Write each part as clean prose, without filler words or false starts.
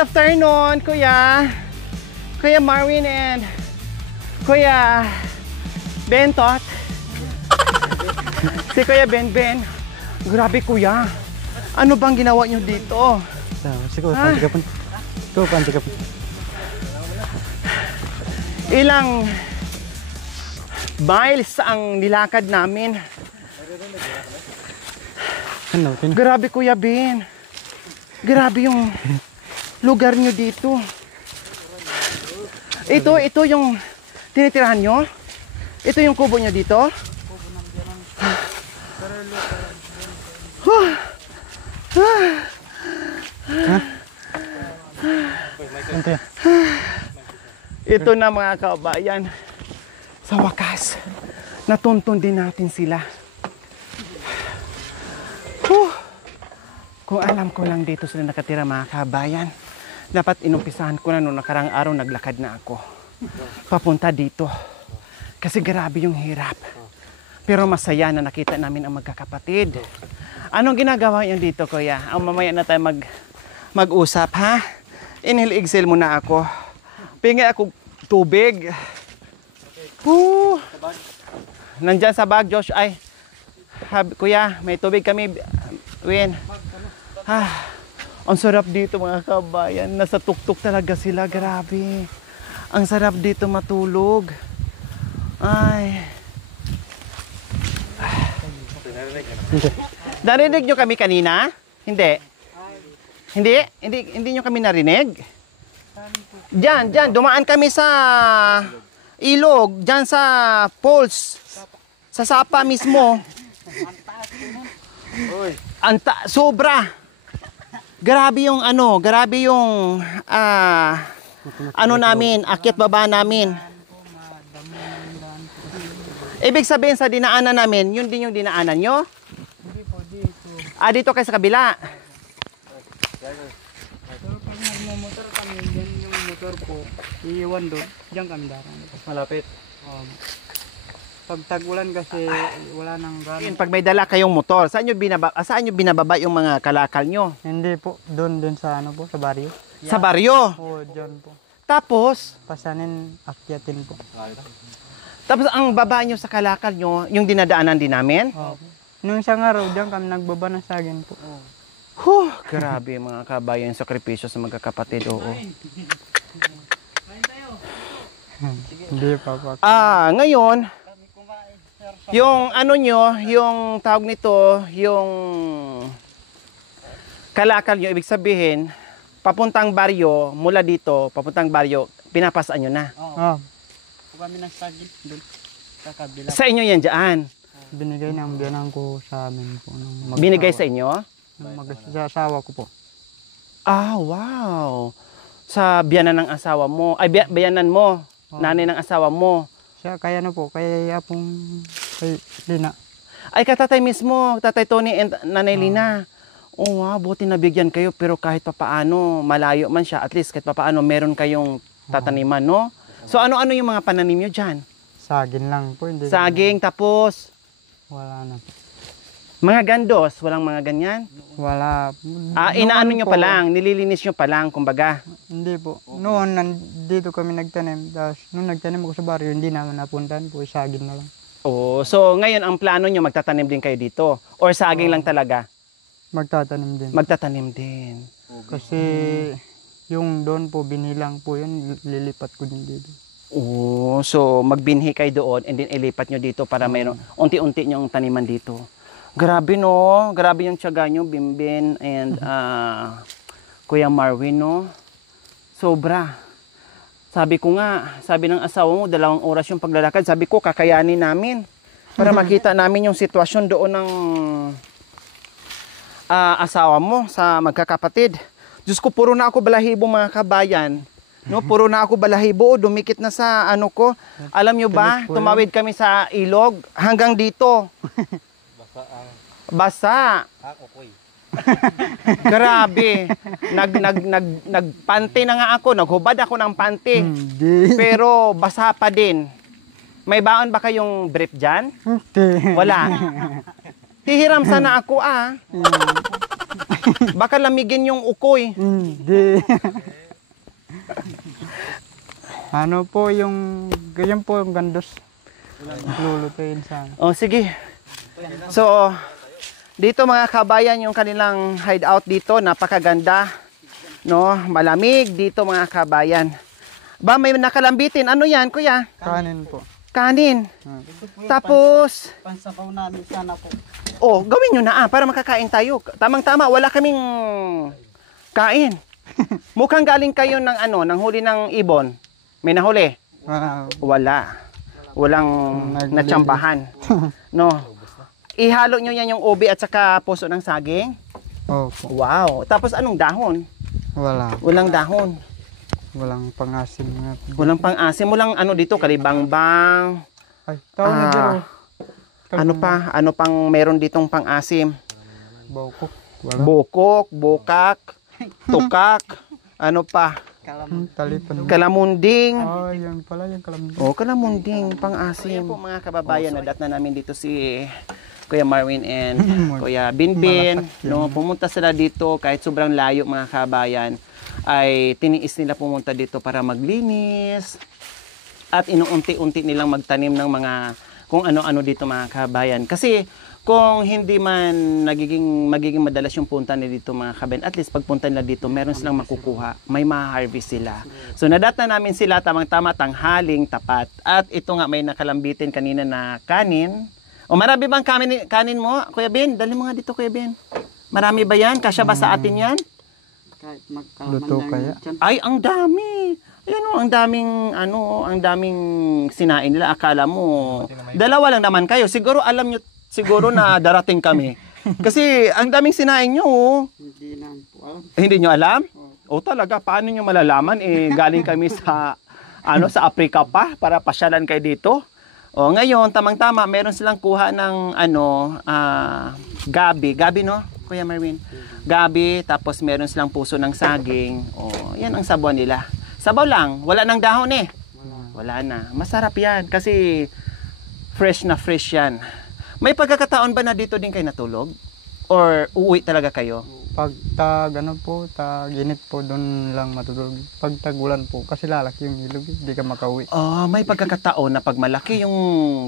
afternoon, Kuya. Kuya Marvin and Kuya Bentot. Si Kuya Ben. Grabe, Kuya. Ano bang ginawa niyo dito? Siguro, panti ka po. Ilang miles ang nilakad namin. Ano? Grabe, Kuya Ben. Grabe yung lugar nyo dito. Ito yung tinitirahan nyo? Ito yung kubo nyo dito? Ito na mga kabayan. Sa wakas, natuntun din natin sila. Kung alam ko lang dito sila nakatira mga kabayan, dapat inumpisahan ko na noong nakarang araw naglakad na ako. Papunta dito. Kasi grabe yung hirap. Pero masaya na nakita namin ang magkakapatid. Anong ginagawa niyo dito, Kuya? Ang mamaya na tayo mag-usap, ha? Inhale-exhale muna ako. Pingi ako tubig. Nandyan sa bag, Josh. Ay, Kuya, may tubig kami. Win. Ang sarap dito mga kabayan. Nasa tuktok talaga sila. Grabe. Ang sarap dito matulog. Ay. Narinig nyo kami kanina? Hindi. Hindi nyo kami narinig? Diyan. Dumaan kami sa ilog. Diyan sa falls. Sa sapa mismo. Sobra. Grabe yung namin, akyat baba namin. Ibig sabihin sa dinaanan namin, yun din yung dinaanan nyo? Hindi po, dito. Dito kayo sa kabila. Pero pag nagmumotor kami, yan yung motor po, iiwan doon, diyan kami darang. Malapit. Pag tag-ulan kasi wala nang gano'n. Pag may dala kayong motor, saan nyo binababa yung mga kalakal nyo? Hindi po, doon sa sa baryo. Sa baryo? Oo, dyan po. Tapos? Pasanin, akyatin po. Tapos ang baba nyo sa kalakal nyo, yung dinadaanan din namin? Oo. Nung isang araw, dyan kami nagbaba ng saging po. Grabe mga kabayan, sakripisyo sa magkakapatid, oo. Hindi pa po. Ngayon, yung yung tawag nito, yung kalakal nyo, ibig sabihin, papuntang baryo, mula dito, papuntang baryo, pinapasaan nyo na. Oo. Kami ng saging doon sa kabila. Sa inyo yan dyan? Binigay ng biyanan ko sa amin po. Binigay sa inyo? Sa asawa ko po. Wow! Sa biyanan ng asawa mo, ay biyanan mo, nanay ng asawa mo. Siya, kaya pong kay Lina. Ay, katatay mismo, Tatay Tony and Nanay Lina. Oh, wow, buti nabigyan kayo, pero kahit papaano, malayo man siya, at least kahit papaano, meron kayong tataniman, no? So, ano-ano yung mga pananim nyo dyan? Saging lang po. Hindi Saging, tapos? Wala na. Mga gandos, walang mga ganyan? Wala. Inaano nyo pa lang, nililinis nyo pa lang, kumbaga? Hindi po. Noon, nandito kami nagtanim. Tapos, nung nagtanim ako sa baryo, hindi naman napuntahan po. Saging na lang. Oh, so ngayon ang plano nyo, magtatanim din kayo dito? Or saging lang talaga? Magtatanim din. Magtatanim din. Kasi, yung doon po, binilang po yun, lilipat ko din dito. Oh, so magbinhi kayo doon and then ilipat nyo dito para mayroon unti-unti nyong taniman dito. Grabe no, grabe yung tiyaga nyo, Bimbin and Kuya Marvin no. Sobra. Sabi ko nga, sabi ng asawa mo, 2 oras yung paglalakad. Sabi ko, kakayanin namin para makita namin yung sitwasyon doon ng asawa mo sa magkakapatid. Diyos ko, puro na ako balahibo mga kabayan. No, puro na ako balahibo, dumikit na sa ano ko. Alam nyo ba, tumawid kami sa ilog hanggang dito. Basa. Grabe. Nagpante na nga ako, naghubad ako ng pante. Pero basa pa din. May baon ba kayong brief dyan? Wala. Hihiram sana ako Baka lamigin yung ukoy. Hindi. Ano po yung, ganyan po yung gandos. Lulutuin sana. Oh, sige. So, dito mga kabayan, yung kanilang hideout dito, napakaganda. No, malamig dito mga kabayan. Ba, may nakalambitin. Ano yan, kuya? Kanin po. Kanin. Ah. Tapos, Pansabaw namin sana po. oh, gawin nyo na para makakain tayo. Tamang-tama, wala kaming kain. Mukhang galing kayo ng ano, ng huli ng ibon. May nahuli? Wala. Walang natsambahan. No. Ihalo nyo yan yung ubi at saka puso ng saging. Opo. Wow. Tapos anong dahon? Wala. Walang dahon. Walang pangasim nga. Walang pang-asim. Walang ano dito, kalibangbang. Ay, tawag na dito. Ano pa? Ano pang meron ditong pang-asim? Bokok. Wala. Bukok, bukak, tukak, ano pa? Talipan. Kalamunding. Oh, yan pala yung kalamunding. Oh, kalamunding, pang-asim. Po mga kababayan, nadat na namin dito si Kuya Marwin and Kuya Binbin. No, pumunta sila dito kahit sobrang layo mga kababayan, ay tiniis nila pumunta dito para maglinis at inuunti-unti nilang magtanim ng mga kung ano-ano dito mga kababayan. Kasi kung hindi man magiging madalas yung punta nila dito mga kabayan, at least pagpunta nila dito, meron silang makukuha, may ma-harvest sila. So nadata namin sila tamang-tama tanghaling tapat. At ito nga may nakalambitin kanina na kanin. O marami bang kanin mo, Kuya Ben? Dali mo nga dito, Kuya Ben. Marami ba yan? Kasya ba sa atin yan? Kahit luto kaya. Ay, ang dami. Ayan o, ang daming sinain nila. Akala mo, dalawa lang naman kayo. Siguro alam nyo, siguro na darating kami. Kasi ang daming sinain nyo. Hindi na po alam. Hindi nyo alam? O talaga, paano nyo malalaman? Galing kami sa Africa pa para pasyalan kayo dito. O ngayon, tamang-tama, meron silang kuha ng gabi. Gabi, no? Kuya Marwin. Gabi, tapos meron silang puso ng saging. O, yan ang sabaw nila. Sabaw lang, wala nang dahon eh. Wala na. Masarap yan kasi fresh na fresh yan. May pagkakataon ba na dito din kayo natulog? Or uuwi talaga kayo? Pag ginit po, doon lang matutulog. Pag tagulan po, kasi lalaki yung ilog, hindi ka makauwi. May pagkakataon na pag malaki yung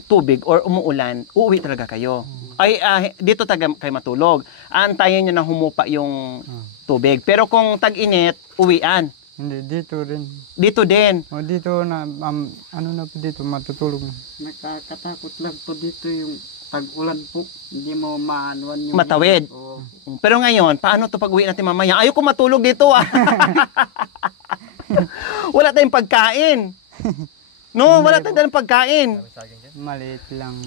tubig or umuulan, uuwi talaga kayo. Ay, dito kayo matulog. Aantayin nyo na humupa yung tubig. Pero kung tag-init, uwian. Hindi, dito rin. Dito din. O dito na, na po dito, matutulog na. Nakakatakot lang po dito yung tag-ulan po. Hindi mo maanuan yung... Matawid. Pero ngayon, paano to pag-uwi natin mamaya? Ayoko matulog dito Wala tayong pagkain. No, wala tayong pagkain. Maliit lang.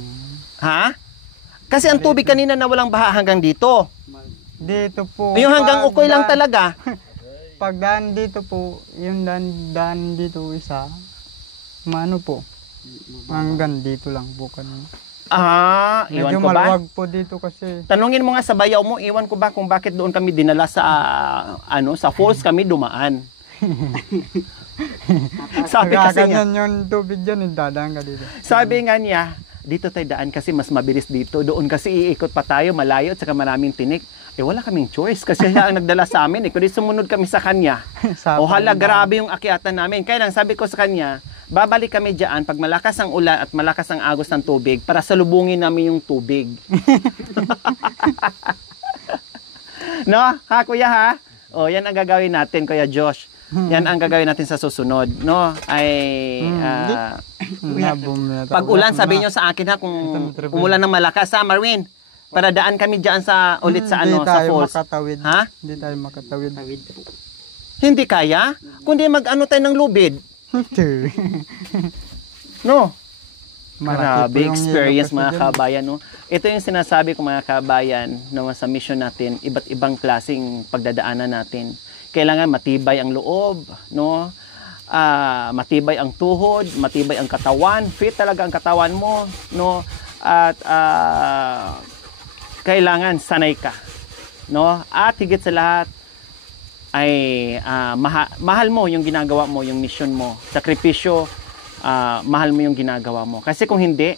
Ha? Kasi ang tubig kanina na walang baha hanggang dito. Dito po. Yung hanggang ukoy lang talaga. Pag daan dito po, yung daan dito isa, maano po, hanggang dito lang po kanina. Iwan medyo ko ba? maluwag po dito kasi. Tanungin mo nga sa bayaw mo, iwan ko ba kung bakit doon kami dinala sa, sa falls kami dumaan. Sabi kasi niya, yung tubig dyan, dadaan ka dito. sabi nga niya, dito tayo daan kasi mas mabilis dito. Doon kasi iikot pa tayo, malayo at saka maraming tinik. Wala kaming choice kasi siya ang nagdala sa amin. Kundi sumunod kami sa kanya. Grabe yung akyatan namin. Kaya lang sabi ko sa kanya, babalik kami dyan pag malakas ang ulan at malakas ang agos ng tubig para salubungin namin yung tubig. No? Ha, kuya ha? Yan ang gagawin natin, Kuya Josh. Yan ang gagawin natin sa susunod. No? Pag ulan, sabihin nyo sa akin ha, kung umulan ng malakas ha, Marwin. Para daan kami diyan sa ulit sa sa falls. Makatawid. Ha? Hindi tayo makatawid. Hindi kaya? Kundi mag-ano tayo ng lubid. No? Grabe experience mga kabayan. No? Ito yung sinasabi ko mga kabayan no, sa mission natin, iba't ibang klaseng pagdadaanan natin. Kailangan matibay ang loob, no? Matibay ang tuhod, matibay ang katawan, fit talaga ang katawan mo, no? At kailangan sanay ka, no? At higit sa lahat ay mahal mo yung ginagawa mo, yung mission mo, sakripisyo, mahal mo yung ginagawa mo. Kasi kung hindi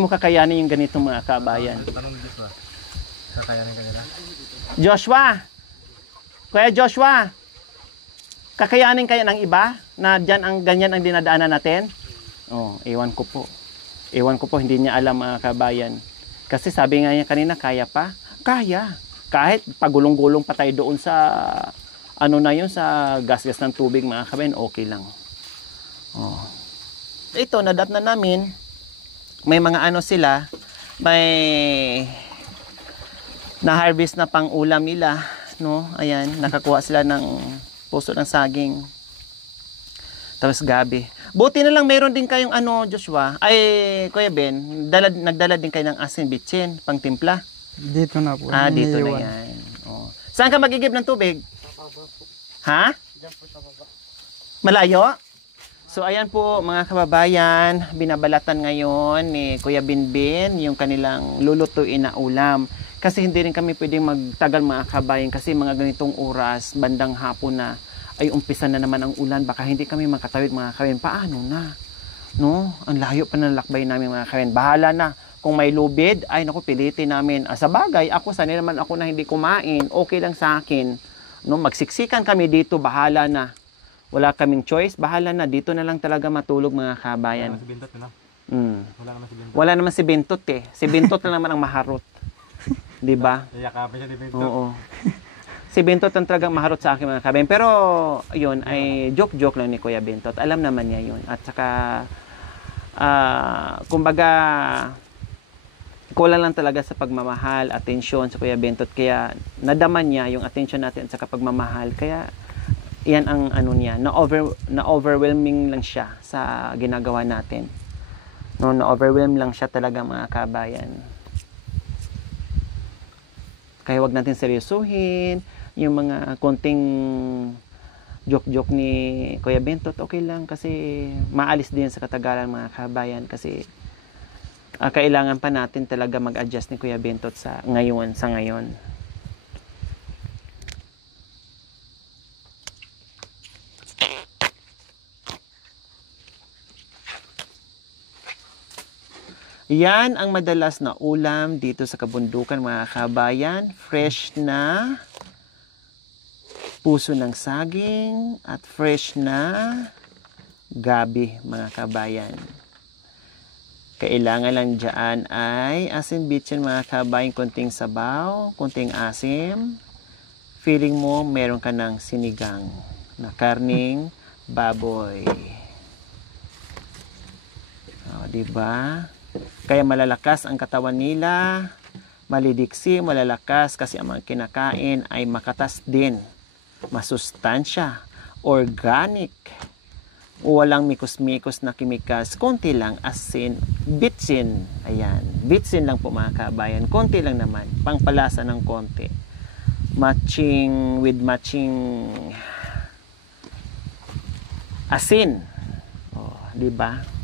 mo kakayanin yung ganitong mga kabayan. Tanong dito ba? Kakayanin ka nila? Joshua! Kuya Joshua! Kakayanin kaya ng iba na dyan ang ganyan ang dinadaanan natin? Oh, ewan ko po. Ewan ko po, hindi niya alam mga kabayan. Kasi sabi nga niya kanina, kaya pa? Kaya. Kahit pagulong-gulong pa tayo doon sa ano na yun, sa gas-gas ng tubig mga kabayan, okay lang. Oh. Ito, nadap na namin. May mga ano sila, may na-harvest na pang ulam nila, no? Ayan, nakakuha sila ng puso ng saging. Tapos gabi. Buti na lang mayroon din kayong ano, Joshua. Ay, Kuya Ben, nagdala din kayo ng asin bitchin, pang timpla. Dito na po. Ah, dito na iniiwan. yan. Oh. Saan ka magigib ng tubig? Ha? Malayo? So, ayan po mga kababayan, binabalatan ngayon ni Kuya Binbin yung kanilang lulutuin na ulam. Kasi hindi rin kami pwedeng magtagal mga kabayan kasi mga ganitong oras, bandang hapon na, ay umpisa na naman ang ulan. Baka hindi kami makatawid mga kabayan. Paano na? No? Ang layo pa ng lakbay namin mga kabayan. Bahala na. Kung may lubid, ay naku, pilitin namin. Sa bagay, ako sanay naman ako na hindi kumain. Okay lang sa akin. No? Magsiksikan kami dito, bahala na. Wala kaming choice, bahala na. Dito na lang talaga matulog mga kabayan. Wala naman si Bintot, no? Wala naman si Bintot. Wala naman si Bintot eh. Si Bintot na naman ang maharot. 'Di ba? Yakapin siya ni Bintot. Oo. Si Bintot ang talagang maharot sa akin mga kabayan. Pero yun ay joke-joke lang ni Kuya Bintot. Alam naman niya yun. At saka kumbaga kulang lang talaga sa pagmamahal, atensyon sa Kuya Bintot. Kaya nadaman niya yung atensyon natin at saka pagmamahal. Kaya yan ang ano niya, na-overwhelming lang siya sa ginagawa natin. No, na-overwhelm lang siya talaga mga kabayan. Kaya wag natin seryosuhin yung mga konting joke-joke ni Kuya Bintot. Okay lang kasi maalis din sa katagalan mga kabayan kasi kailangan pa natin talaga mag-adjust ni Kuya Bintot sa ngayon. Yan ang madalas na ulam dito sa kabundukan mga kabayan. Fresh na puso ng saging at fresh na gabi mga kabayan. Kailangan lang dyan ay asin bitchin mga kabayan, konting sabaw, konting asim. Feeling mo meron ka ng sinigang na karning baboy. O, diba? Kaya malalakas ang katawan nila, malidiksi, malalakas kasi ang mga kinakain ay makatas din, masustansya, organic, walang mikos-mikos na chemicals, konti lang asin, bitsin, ayan, bitsin lang po mga kabayan, konti lang naman, pangpalasa ng konti, matching asin, oh, di ba?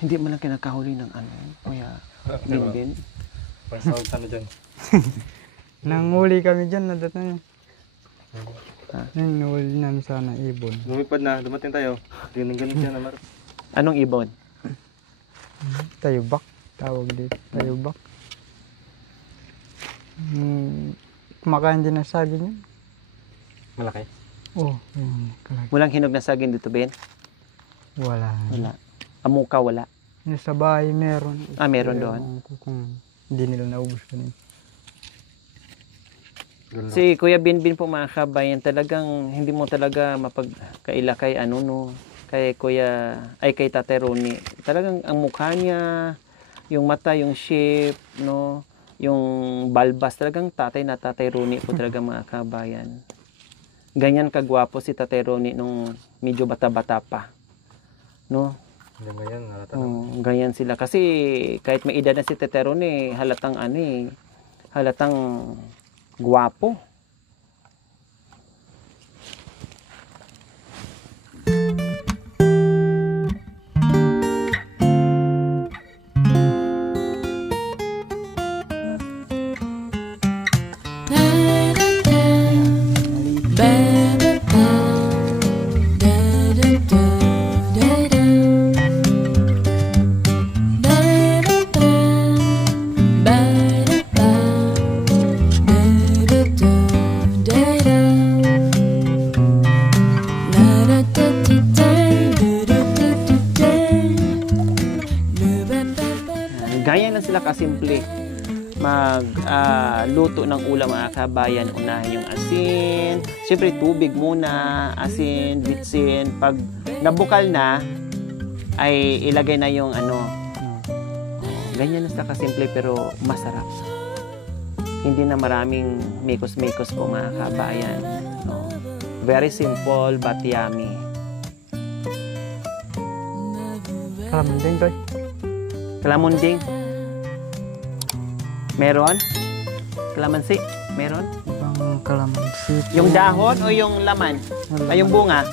Hindi mo lang kinakahuli ng ano, Kuya Binbin. Pasawag ka na dyan. Nanguli kami dyan na datan. Ha? Nanguli namin sana ibon. Lumipad na, dumating tayo. Ganun siya naman. Anong ibon? Tayubak. Tawag dito. Tayubak. Kumakain din ng saging yun. Malaki. Oh, yun. Walang hinog na saging dito, Ben? Wala. Wala. Amuka, wala. Sa bahay meron. Meron doon. Kung hindi nila naubos kanina. Si Kuya Binbin po mga kabayan, talagang hindi mo talaga mapagkaila kay ano no, kay kay Tatay Ronnie. Talagang ang mukha niya, yung mata, yung shape, no, yung balbas, talagang Tatay Ronnie po talaga mga kabayan. Ganyan kagwapo si Tatay Ronnie nung medyo bata-bata pa. No? Hindi mo yan, Ganyan sila. Kasi kahit may edad na si Tatay Ronnie, halatang gwapo. Gaya lang sila kasimple. Luto ng ulam mga kabayan. Unahin yung asin. Siyempre tubig muna. Asin, bitsin. Pag nabukal na, ay ilagay na yung ano. Ganyan lang sila kasimple pero masarap. Hindi na maraming mikos-mikos po mga kabayan. No? Very simple but yummy. Kalamanding ko. Kalamunding. Meron? Kalamansi? Meron? Ibang kalamansi po. Yung dahon o yung laman? Ay, yung bunga?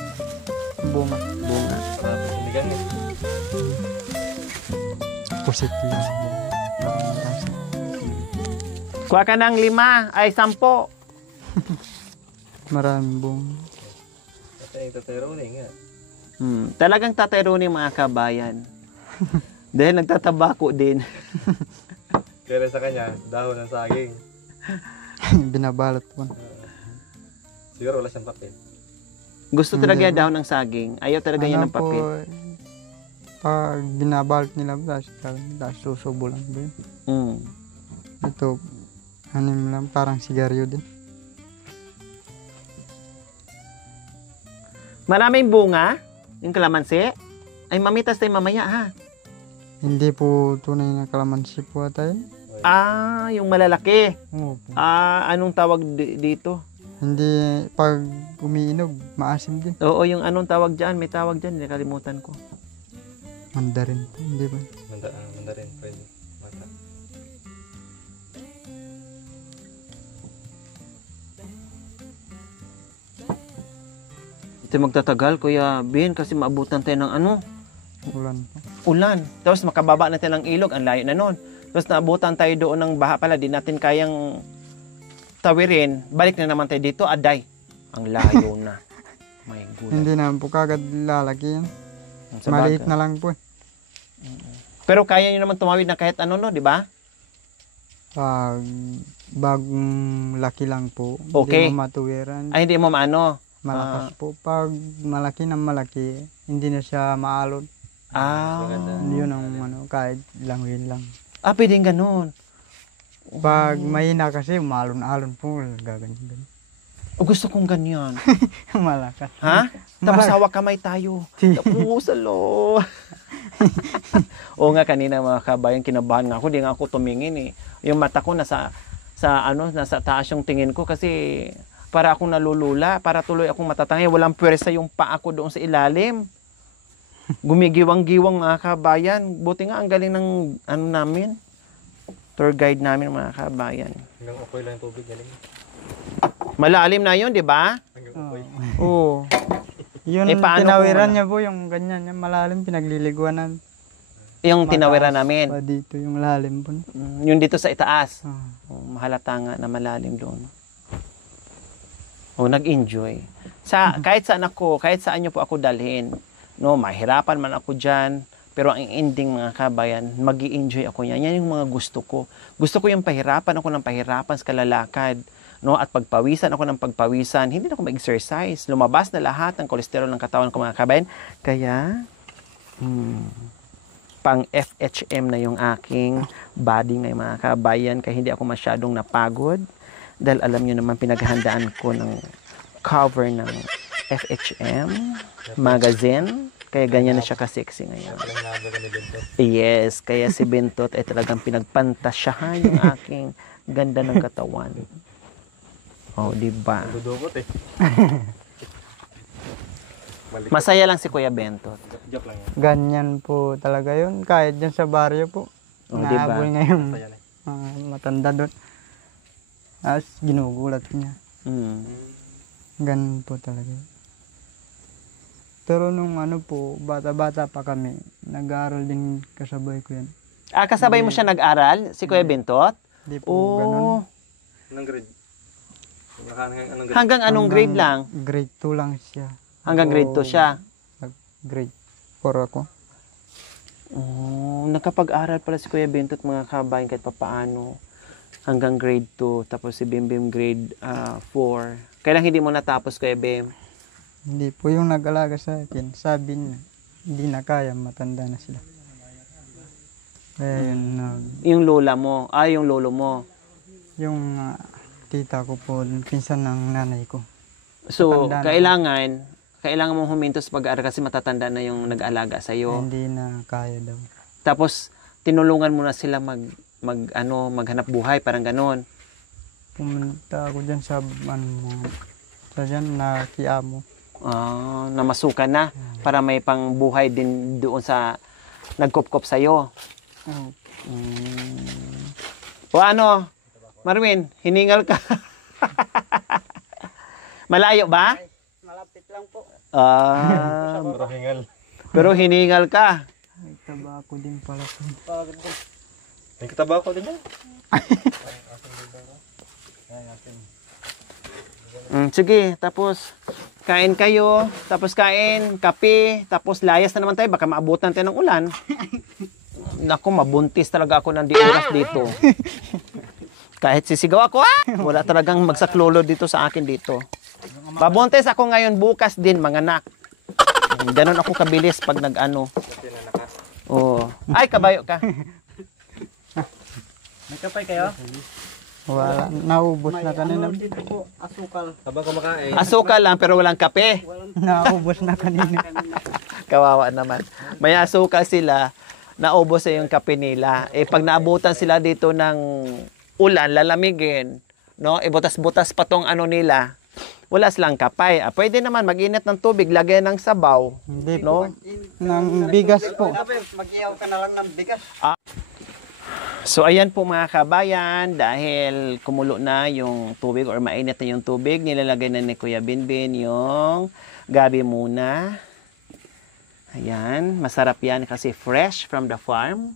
Bunga. Bunga. Tapos sinigang eh. Pusit lang. Kuha ka ng 5, ay 10. Maraming bunga. Kasi yung tatero na nga. Talagang tatero ni mga kabayan. Dahil nagtatabako din. Kaya sa kanya, dahon ng saging. Binabalot po. Siguro wala siyang papel. Gusto talaga Hindi. daw ng saging. Ayaw talaga niya ng papel. Pag binabalot nila, tapos susubo lang ba yun? Ito, anim lang, parang sigaryo din. Maraming bunga. Yung kalamansi. Ay, mamitas tayo mamaya ha. Hindi po tunay na kalamansi po tayo. Yung malalaki. Oo po. Anong tawag dito? Hindi, pag umiinog, maasim din. Oo, yung anong tawag dyan. May tawag dyan. Nakalimutan ko. Mandarin po, hindi ba? Mandarin, pwede. Mata. Ito magtatagal, Kuya Ben, kasi maabutan tayo ng Ulan po. ulan. Tapos makababa natin ng ilog, ang layo na nun. Tapos naabutan tayo doon ng baha pala, di natin kayang tawirin. Balik na naman tayo dito, aday. Ang layo na. My God. Hindi naman po kagad lalaki yan. Sa Maliit bagay. na lang po. Pero kaya nyo naman tumawid na kahit ano, no, di ba? Pag bagong laki lang po, Okay. hindi mo matuwiran. Ay, hindi mo maano. Malakas po. Pag malaki ng malaki, hindi na siya maalon. Yun ang kahit languin lang. Pwedeng ganun. Pag mahina kasi, umalon-alon po, gaganyan. Gusto kong ganyan. Malakas. Ha? Tapos hawak kamay tayo. Tapos, alo. Oo nga, kanina mga kabayan, kinabahan nga ako. Di nga ako tumingin eh. Yung mata ko nasa taas yung tingin ko kasi para akong nalulula, para tuloy akong matatangay. Walang pwersa yung paa ko doon sa ilalim. Gumigiwang-giwang mga kabayan. Buti nga ang galing ng namin. Tour guide namin mga kabayan. Hanggang okay lang yung tubig, galing. Malalim na yun, di ba? Hanggang okay. Oo. Yun, paano tinawiran kung niya po yung ganyan, yung malalim, pinagliliguanan. Yung tinawiran Mataas namin. pa dito, yung lalim po. Yung dito sa itaas. Ah. Mahalata nga na malalim doon. Nag-enjoy. Kahit saan niyo po ako dalhin. No, mahirapan man ako diyan, pero ang ending mga kabayan, magi-enjoy ako niyan. Yan yung mga gusto ko. Gusto ko yung pahirapan ako ng pahirapan sa kalalakad, no, at pagpawisan ako ng pagpawisan. Hindi na ako mag-exercise. Lumabas na lahat ng kolesterol ng katawan ko mga kabayan. Kaya pang FHM na yung aking body ngayon mga kabayan, kaya hindi ako masyadong napagod. Dahil alam nyo naman, pinaghandaan ko ng cover ng FHM magazine. Kaya ganyan na siya ka-sexy ngayon. Walang nabag ni Bentot. Yes, kaya si Bentot ay talagang pinagpantasyahan yung aking ganda ng katawan. Diba? Dudukot eh. Masaya lang si Kuya Bentot. Joke lang yan. Ganyan po talaga yun. Kahit dyan sa baryo po. Diba? Nahabol niya yung Masaya na eh. matanda doon. Tapos ginugulat niya. Ganun po talaga. Pero nung po, bata-bata pa kami, nag-aaral din kasabay ko yan. Kasabay mo siya nag-aral, si Kuya Bentot? Hindi po ganun. Anong grade? Anong grade? Hanggang anong grade lang? Grade 2 lang siya. Hanggang grade 2 siya? Grade 4 ako. Nakapag-aral pala si Kuya Bentot mga kabayan kahit papaano. Hanggang grade 2, tapos si Bimbim grade 4. Kailan hindi mo natapos, Kuya Bim? Hindi po yung nag-alaga sa akin. Sabi niya, hindi na kaya, matanda na sila. Yun, Yung lola mo, yung lolo mo. yung tita ko po, pinsan ng nanay ko. So, Matanda na. kailangan mong huminto sa pag-aaral kasi matatanda na yung nag-alaga sa iyo. Hindi na kaya daw. Tapos tinulungan mo na sila maghanap buhay, parang ganon. Pumunta ako dyan sa dyan na Kiamo. Namasukan na para may pangbuhay din doon sa nagkop-kop sa iyo. Oh, O ano, Marwin, hiningal ka. Malayo ba? malapit lang po. Pero hingal. Pero hiningal ka. May tabako din pala po. May katabako din yan. Sige, tapos kain kayo, tapos kain, kape, tapos layas na naman tayo, baka maabutan tayo ng ulan. Naku, mabuntis talaga ako ng oras dito. Kahit sisigaw ako, wala talagang magsaklolo dito sa akin dito. Babuntis ako ngayon, bukas din, mga anak. Ganon ako kabilis pag nag-ano. Oo. Ay, kabayo ka. May kapay kayo? Wala, naubos na kanina. Habang kumakain. Asukal lang pero walang kape. Naubos na kanina. Kawawa naman. May asukal sila, naubos na yung kape nila. Pag naabutan sila dito ng ulan, lalamigin, no? Butas-butas pa tong ano nila. Wala silang kapay. Pwede naman mag-init ng tubig, lagyan ng sabaw, Hindi no? Ng bigas po. Mag-iyaw ka na lang ng bigas. So ayan po mga kabayan, dahil kumulo na yung tubig or mainit na yung tubig, nilalagay na ni Kuya Binbin yung gabi muna. Ayan, masarap yan kasi fresh from the farm.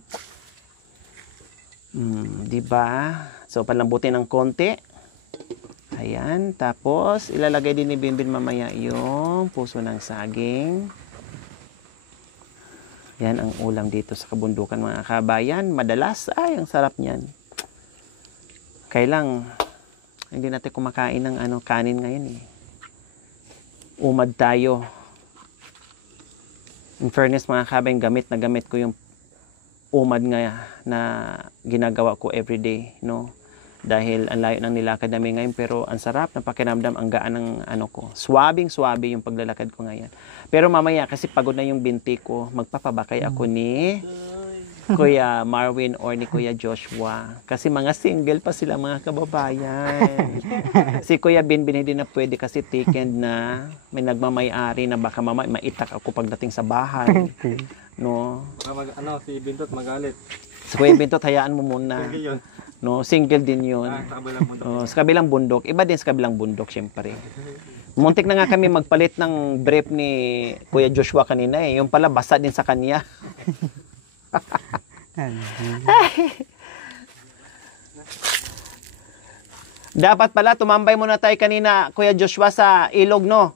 Diba? So palambutin ng konti. Ayan, tapos ilalagay din ni Binbin mamaya yung puso ng saging. Yan ang ulam dito sa kabundukan mga kabayan. Madalas, ang sarap niyan. Kailang, hindi natin kumakain ng kanin ngayon eh. Umad tayo. In fairness mga kabayan, gamit ko yung umad nga na ginagawa ko everyday, no? Dahil ang layo ng nilakad namin ngayon, pero ang sarap na pakiramdam, ang gaan ng ko. Swabing-swabe yung paglalakad ko ngayon. Pero mamaya, kasi pagod na yung binti ko, magpapabakay ako ni Kuya Marwin or ni Kuya Joshua. Kasi mga single pa sila mga kababayan. Si Kuya Binbin hindi na pwede kasi taken na may nagmamay-ari na baka maitak ako pagdating sa bahay. No? Si Bintot magalit. Si Kuya Bintot, hayaan mo muna. Sige yun. No, single din yun. Sa kabilang mundo. Sa kabilang bundok. Iba din sa kabilang bundok, syempre. Muntik na nga kami magpalit ng brief ni Kuya Joshua kanina eh. Yung pala, basa din sa kanya. Dapat pala, tumambay muna tayo kanina, Kuya Joshua, sa ilog, no?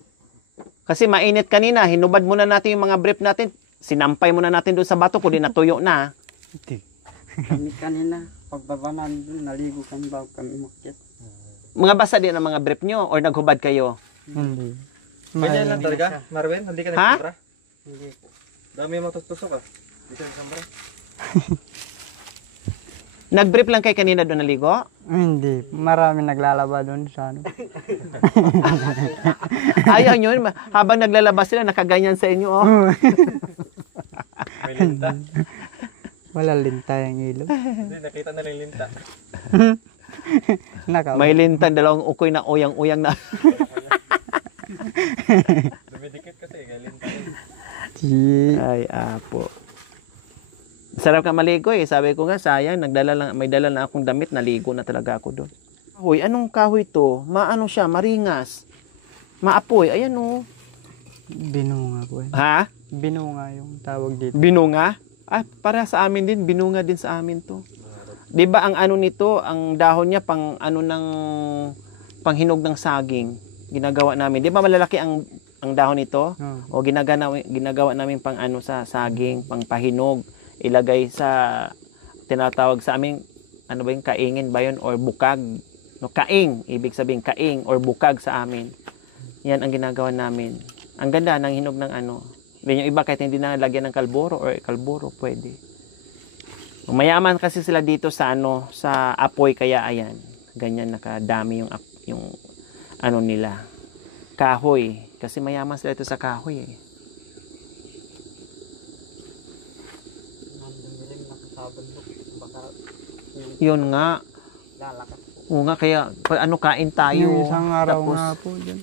Kasi mainit kanina. Hinubad muna natin yung mga brief natin. Sinampay muna natin doon sa bato, kundi natuyo na. Kami kanina, pagbaba namin, naligo kami bago kami umakyat. Mga basa din ang mga brief nyo or naghubad kayo? Hindi. Ganyan lang talaga, Marwin? Hindi ka Ha? nagsumbra? Hindi po. Dami mo tusok ka. Hindi ka nagsumbra? Nag-brief lang kay kanina doon naligo? Hindi. Marami naglalaba doon sa ano. Ayaw nyo, habang naglalabas sila, nakaganyan sa inyo, oh. May linta. Wala linta yung ilog. Hindi, nakita na lang linta. May lintan, dalawang ukoy na uyang-uyang na. Dumidikit kasi, linta. Ay, apo. Sarap ka maligo eh. Sabi ko nga, sayang, may dala lang akong damit, naligo na talaga ako doon. Hoy, anong kahoy to? Maano siya, maringas. Maapoy, ayan oh. Binunga po. Ha? Binunga yung tawag dito. Binunga? Para sa amin din, binunga din sa amin to. 'Di ba ang ano nito, ang dahon niya pang ano ng panghinog ng saging. Ginagawa namin. 'Di ba malalaki ang dahon nito? O ginagawa namin pang ano sa saging, pang pahinog. Ilagay sa tinatawag sa amin, ano ba yung kaingin ba yun or bukag? No, kaing, ibig sabihin kaing or bukag sa amin. Yan ang ginagawa namin. Ang ganda ng hinog ng ano. Yung iba kahit hindi na lagyan ng kalburo or kalburo, pwede. Mayaman kasi sila dito sa sa apoy, kaya ayan, ganyan nakadami yung ano nila, kahoy. Kasi mayaman sila ito sa kahoy eh. Yun nga. Oo nga, kaya ano, kain tayo. Yung isang araw Tapos, nga po dyan.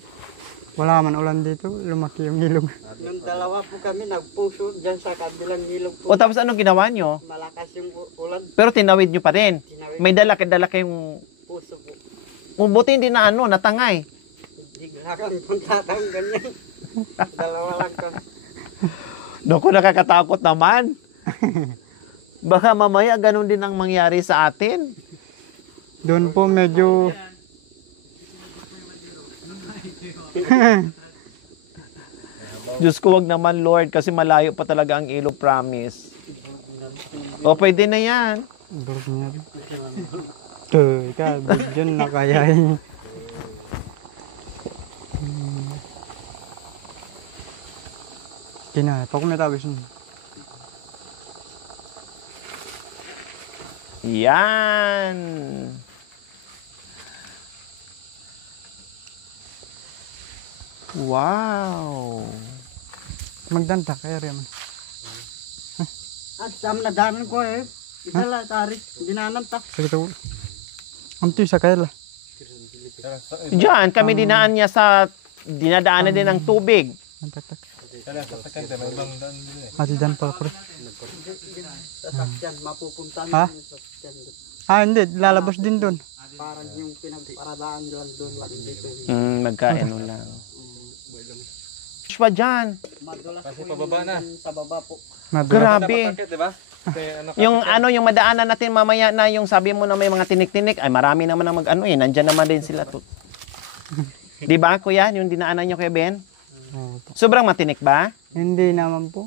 Wala man ulan dito, lumaki yung ilog. Nung dalawa po kami nagpuso dyan sa kabilang ilog po. o tapos anong ginawa nyo? Malakas yung ulan. Pero tinawid nyo pa rin. Tinawid May dala kayong, puso po. buti hindi na natangay. Bigla kang puntatang ganyan. Dalawa lang kami. Naku, nakakatakot naman. Baka mamaya ganun din ang mangyari sa atin. Doon po medyo... Diyos ko, wag naman Lord, kasi malayo pa talaga ang ilog, promise. O, pwede na yan. Durog niya rin. Teka, dyan na kaya yun. Kina, pag kumitabis mo. Yan. Wow. Magdanta, kaya rin man. At sam na danan ko eh. Isa lang tarik. Dinanan ta. Sige to. Amti sa kaya la. Diyan, kami dinaan niya sa dinadaanan din ng tubig. Antak-tak. Kaya sa sakyan, may ibang daan din eh. Ati dyan pala ko rin. Sasakyan. Mapupunta Ha? yung sasakyan. Hindi. Lalabas din doon. Parang yung pinagparadaan lang doon lang dito. Nagkaano lang. Siya dyan. Madulas Kasi po pababa na. yung sa baba po. Grabe. Dapat di ba? Kasi Yung madaanan natin mamaya na yung sabi mo na may mga tinik-tinik, ay marami naman ang nandyan naman din sila. Di ba, kuya? Yung dinaanan nyo, Kuya Ben? Sobrang matinik ba? Hindi naman po.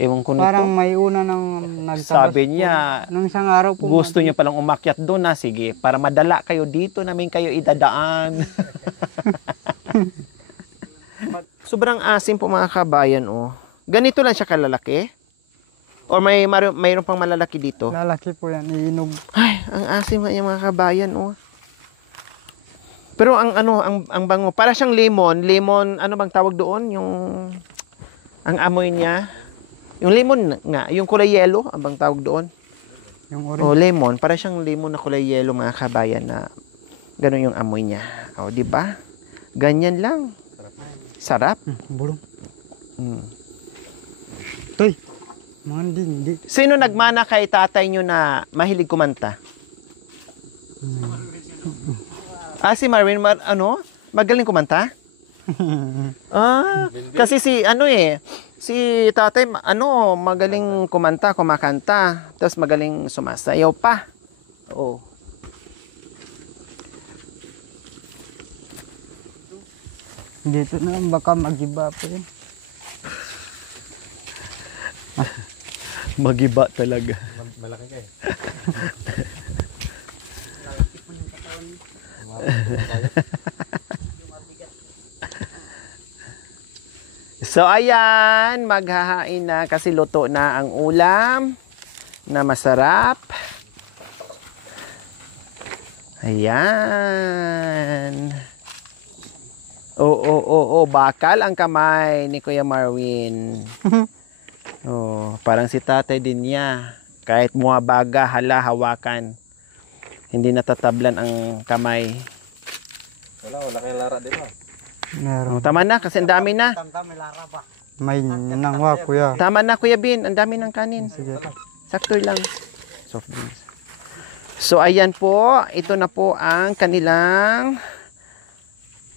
Ewan ko nito. Parang may una nang nagtabas Sabi po. niya, Nung isang araw po. gusto niyo palang umakyat doon na, sige, para madala kayo dito namin kayo idadaan. Sobrang asim po mga kabayan, oh. Ganito lang siya kalalaki? Or mayroon pang malalaki dito? Lalaki po yan. Iinog. Ay, ang asim nga yung mga kabayan, oh. Pero ang bango, para siyang lemon, ano bang tawag doon? Ang amoy niya. Yung lemon nga, yung kulay yellow, ang bang tawag doon? Yung O, orange. lemon. Para siyang lemon na kulay yellow, mga kabayan, na ganun yung amoy niya. O, di ba? Ganyan lang. Sarap. Bulong. Mm. Toy. Mga hindi. Sino nagmana kay tatay nyo na mahilig kumanta? Si Marvin, magaling kumanta? Kasi si tatay, magaling kumanta, kumakanta, tapos magaling sumasayaw pa. Oo. Dito na baka mag-iba po yun. Magiba talaga. malaki ka eh. So ayan, maghahain na kasi luto na ang ulam na masarap. Ayan. Oo, bakal ang kamay ni Kuya Marwin. Parang si tatay din niya. Kahit muwabaga, hawakan. Hindi natatablan ang kamay. Wala kayong lara din ah. Meron. Tama na, kasi ang dami na. Tamta may lara ba? May nangwa kuya. Tama na, Kuya Bin. Ang dami ng kanin. Sige. Sakto lang. Soft drinks. So, ayan po. Ito na po ang kanilang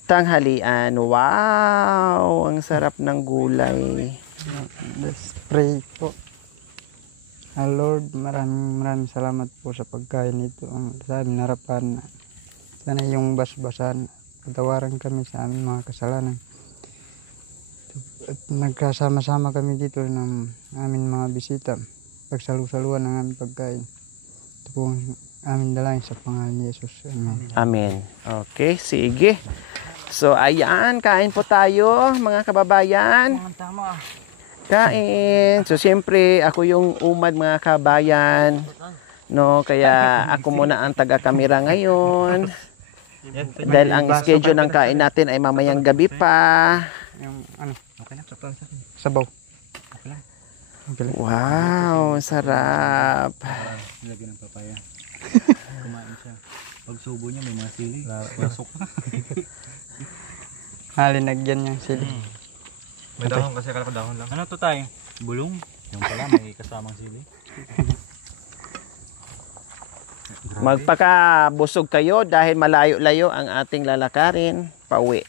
tanghalian. Wow! Ang sarap ng gulay. Let's pray po. Lord, maraming salamat po sa pagkain nito. Ang sa aming harapan. Sana yung basbasan. Patawaran kami sa aming mga kasalanan. At nagkasama-sama kami dito ng aming mga bisita. Pagsalu-saluan ng aming pagkain. Ito po ang aming dalangin sa pangalan ni Jesus. Amen. Amen. Okay, sige. So, ayan. Kain po tayo, mga kababayan. Tama. Kain. So, siyempre, ako yung umad mga kabayan. No, kaya ako muna ang taga-kamera ngayon. Dahil ang schedule ng kain natin ay mamayang gabi pa. Yung ano? Okay na, sabaw. Okay lang. Wow, sarap. Lagyan ng papaya. Kumain siya. Pag subo niya may mga sili. Lasok. Halinagyan niyang sili. May dahon kasi akala ko dahon lang. Ano to tayo? Bulong? Yung pala may kasamang sili. Magpakabusog kayo dahil malayo-layo ang ating lalakarin pauwi.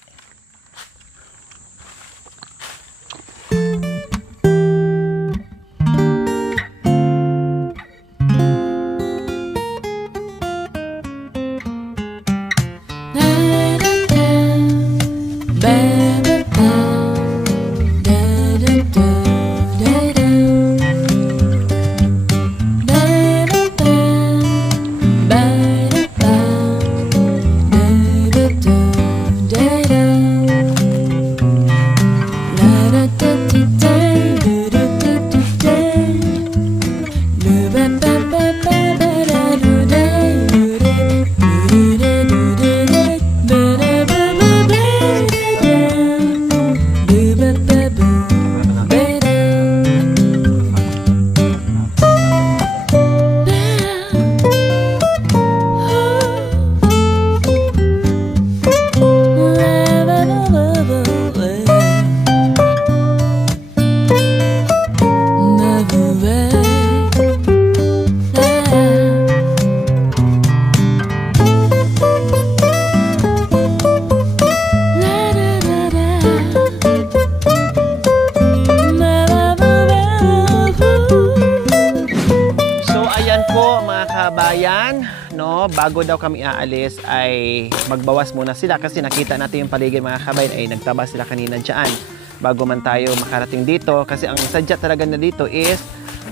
Kabayan, no, bago daw kami aalis ay magbawas muna sila kasi nakita natin yung paligid mga kabayan ay nagtaba sila kanina dyan bago man tayo makarating dito kasi ang sadya talaga na dito is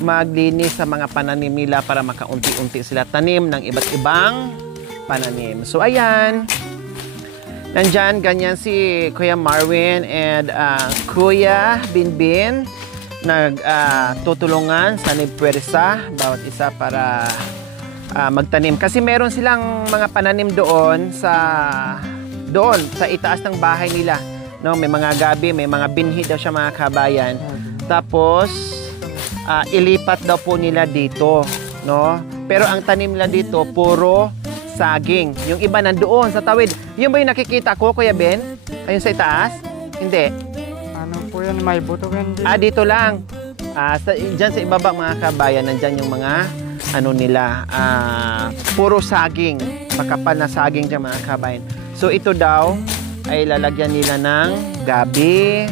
maglinis sa mga pananim nila para makaunti-unti sila tanim ng iba't ibang pananim. So ayan, nandyan ganyan si Kuya Marwin and Kuya Binbin nagtutulungan sa nipwersa bawat isa para magtanim kasi meron silang mga pananim doon sa itaas ng bahay nila, no, may mga gabi, may mga binhi daw siya mga kabayan. Tapos ilipat daw po nila dito, no, pero ang tanim nila dito puro saging, yung iba nandoon sa tawid. Yung ba yung nakikita ko, Kuya Ben, ayun sa itaas? Hindi, Ano po yan? May buto yan din. dito lang, dyan sa ibaba mga kabayan, nandyan yung mga ano nila, puro saging, makapal na saging dyan mga kabayan. So ito daw ay lalagyan nila ng gabi,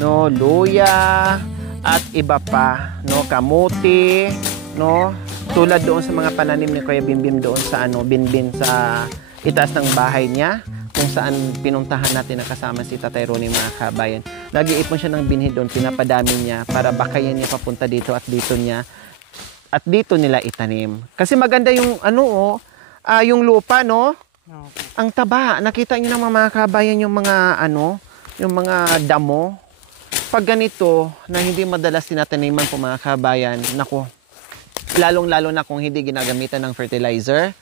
no, luya at iba pa, no, kamuti, no, tulad doon sa mga pananim ni Kuya Bimbim doon sa Binbin sa itaas ng bahay niya kung saan pinuntahan natin na kasama si Tatay Ronnie mga kabayan. Nag-iipon siya ng binhi doon, pinapadami niya para bakayan niya papunta dito at dito nila itanim. Kasi maganda yung yung lupa, no? Ang taba. Nakita niyo naman mga kabayan yung mga yung mga damo. Pag ganito na hindi madalas tinataniman po mga kabayan, nako. Lalong-lalo na kung hindi ginagamitan ng fertilizer,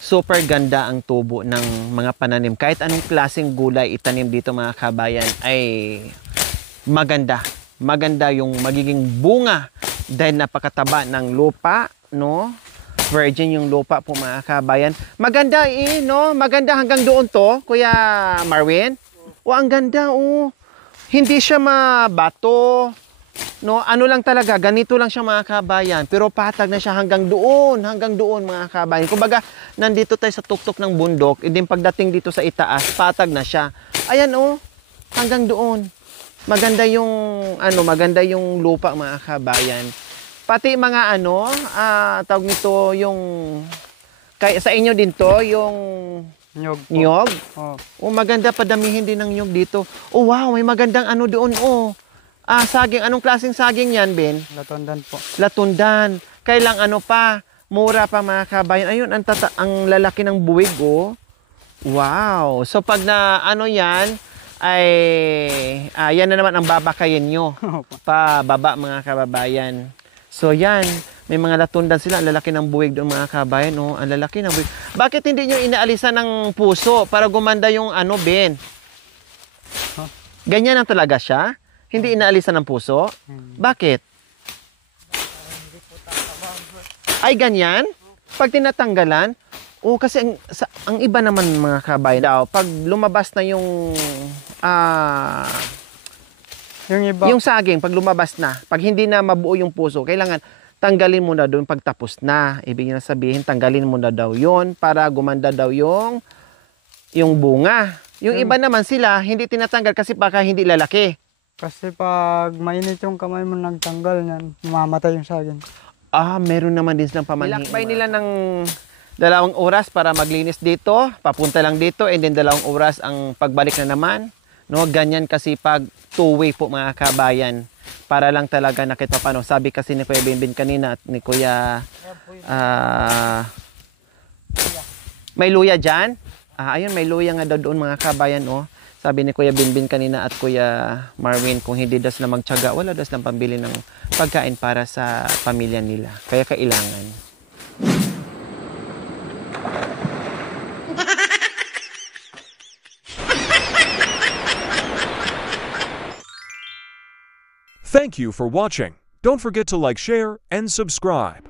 super ganda ang tubo ng mga pananim. Kahit anong klaseng gulay itanim dito mga kabayan ay maganda. Maganda yung magiging bunga dahil napakataba ng lupa, no? Virgin yung lupa po mga kabayan. Maganda no? Maganda hanggang doon to, Kuya Marwin. O, ang ganda, Hindi siya mabato, no? Ano lang talaga, ganito lang siya mga kabayan. Pero patag na siya hanggang doon mga kabayan. Kumbaga, nandito tayo sa tuktok ng bundok, and then pagdating dito sa itaas, patag na siya. Ayan, hanggang doon. Maganda yung lupa mga kabayan. Pati mga tawag nito yung sa inyo din to yung Nyog po. nyog. Oh. Maganda padamihin din ng nyog dito. Wow, may magandang doon saging. Anong klaseng saging yan, Ben? Latondan po. Latundan. Kailang mura pa mga kabayan. Ayun, ang lalaki ng buwig, Wow. So pag na yan, ay yan na naman ang babakayin nyo. Pababa mga kababayan. So yan, may mga latundan sila. Ang lalaki ng buwig doon mga kababayan. Oh, ang lalaki ng buwig. Bakit hindi nyo inaalisan ng puso para gumanda yung ano, Ben? Ganyan ang talaga siya? Hindi inaalisan ng puso? Bakit? Ay, ganyan? Pag tinatanggalan? Oh, kasi ang iba naman mga kabayan daw, pag lumabas na yung Yung iba, yung saging, pag lumabas na, pag hindi na mabuo yung puso, kailangan tanggalin mo na doon pag tapos na. Ibig na sabihin, tanggalin mo na daw yon para gumanda daw yung bunga. Yung iba naman sila, hindi tinatanggal kasi baka hindi lalaki. kasi pag mainit yung kamay mo nagtanggal niyan, mamamatay yung saging. Meron naman din silang pamanhin. Nilakbay nila ng 2 oras para maglinis dito, papunta lang dito, and then 2 oras ang pagbalik na naman. No, ganyan kasi pag two-way po mga kabayan. Para lang talaga nakita paano. Sabi kasi ni Kuya Binbin kanina at ni Kuya may luya dyan. Ayun, may luya nga daw doon mga kabayan. Oh. Sabi ni Kuya Binbin kanina at Kuya Marvin, kung hindi daw sila magtiyaga, wala daw silang pambili ng pagkain para sa pamilya nila. Kaya kailangan. Thank you for watching. Don't forget to like, share, and subscribe.